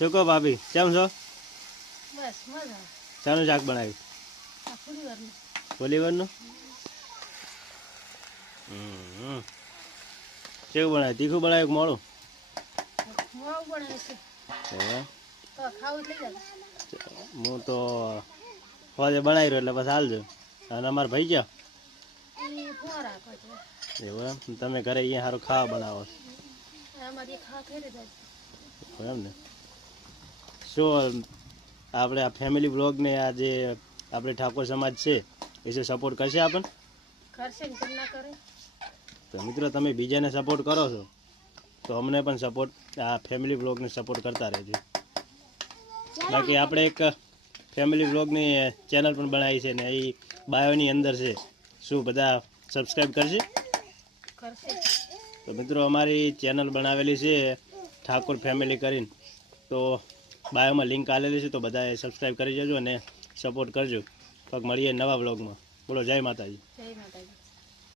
શું કહો ભાભી, કેમ છો? બસ મજા. શાનું શાક બનાવ્યું? આ ફુલીવરનું. ફુલીવરનું? કેવું બનાવ્યું? તીખું બનાવ્યું કે મોડું? મોળું બનાવે છે. હે? તો ખાવું જ લઈ જાય. હું તો હોજે બનાવી રહ્યો એટલે બસ હાલજો. અને અમારા ભાઈ ગયા એ ફોન રાખો છે. એવું એમ? તમે ઘરે અહીંયા સારું ખાવા બનાવો આમાંથી ખાવા થઈ જાય. છો એમ ને? શું આપણે આ ફેમિલી બ્લોગને આ જે આપણે ઠાકોર સમાજ છે એ સપોર્ટ કરશે આપણને? કરશે ને કેમ ના કરે? તો મિત્રો તમે બીજાને સપોર્ટ કરો છો તો અમને પણ સપોર્ટ આ ફેમિલી બ્લોગને સપોર્ટ કરતા રહેજો. બાકી આપણે એક ફેમિલી બ્લોગની ચેનલ પણ બનાવી છે ને એ બાયોની અંદર છે. શું બધા સબસ્ક્રાઈબ કરશે? કરશે. તો મિત્રો અમારી ચેનલ બનાવેલી છે ઠાકોર ફેમિલી કરીને, તો બાયોમાં લિંક આવેલી છે, તો બધાએ સબસ્ક્રાઈબ કરી જજો અને સપોર્ટ કરજો. પગ મળીએ નવા બ્લોગમાં. બોલો જય માતાજી. જય માતા.